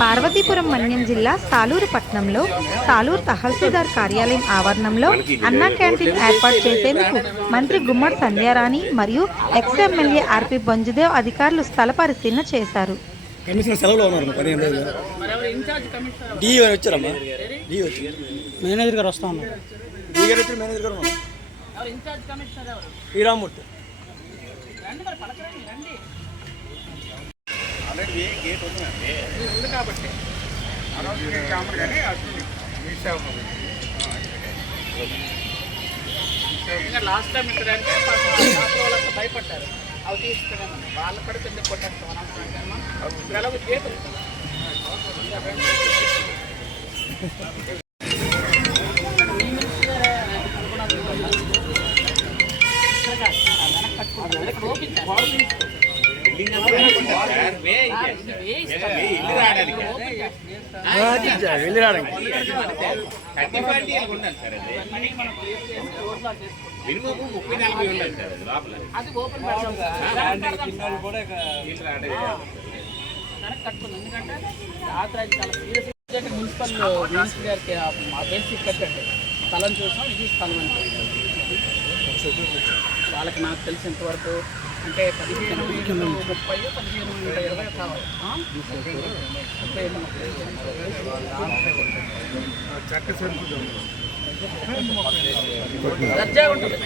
పార్వతీపురం మన్యం జిల్లా సాలూరు పట్టణంలో సాలూరు తహసీల్దార్ కార్యాలయం ఆవరణంలో అన్నా క్యాంటీన్ ఏర్పాటు చేసేందుకు మంత్రి గుమ్మడి సంధ్యారాణి మరియు ఎక్స్ ఎమ్మెల్యే ఆర్పి బంజుదేవ్ అధికారులు స్థల పరిశీలన చేశారు. మేనేజర్ గారు వస్తా ఉన్నారు. శ్రీరామూర్తి కాబట్టి లాస్ట్ టైం ఇక్కడ అంటే వాళ్ళకి భయపడ్డారు. అవి తీసుకురామని వాళ్ళ కూడా కింద కొట్టేస్తాం ఎలాగో చేతులు వెళ్ళి రావడానికి మున్సిపల్ మినిస్టర్ గారికి బేసిక్ కట్టండి స్థలం చూసాం. ఇది స్థలం అంటే వాళ్ళకి నాకు తెలిసినంతవరకు అంటే 15-30-15-20 కావాలి. దర్జా ఉంటుంది.